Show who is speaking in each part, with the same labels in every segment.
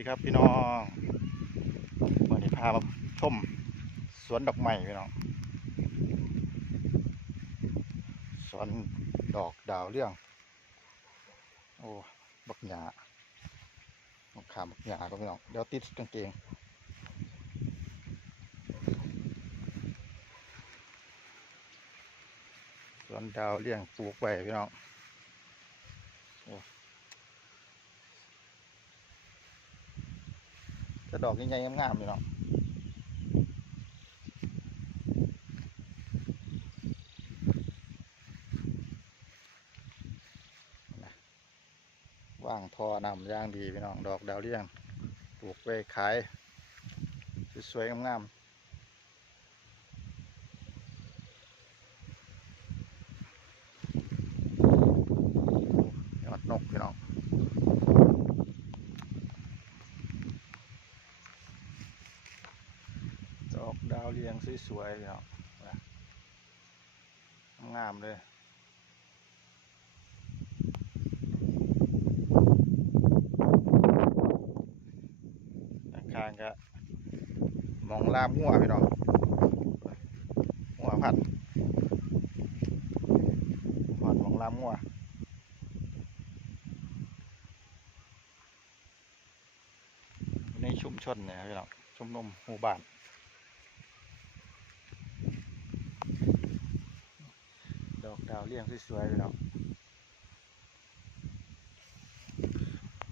Speaker 1: ดีครับพี่น้องวันนี้พามาชมสวนดอกไม้พี่น้องสวนดอกดาวเรื่อง โอ้บักหยาบักขาบักหยาก็พี่น้องเดี๋ยวติดกางเกงสวนดาวเรื่องปลูกไว้พี่น้องจะ ดอกใหญ่ๆงามๆอยู่เนาะว่างพอนำย่างดีพี่น้องดอกดาวเรืองปลูกไว้ขาย สวยๆงามๆยอดนกพี่น้อง ด อกดาวเรียงสวยๆเนาะงามเลยข้างก็มองลามหัวพี่น้องหัวพัดหอดมองลามหัวในชุมชนเนี่ยพี่น้องชุมนุมหมู่บ้าน ดอกดาวเรียงสวยๆเลยเนาะ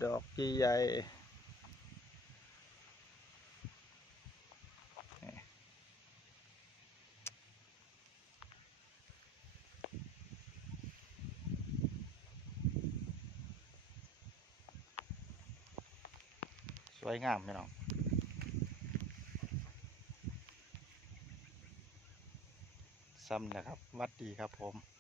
Speaker 1: ดอกใหญ่สวยงามพี่น้อง ซ้ำนะครับวัดดีครับผม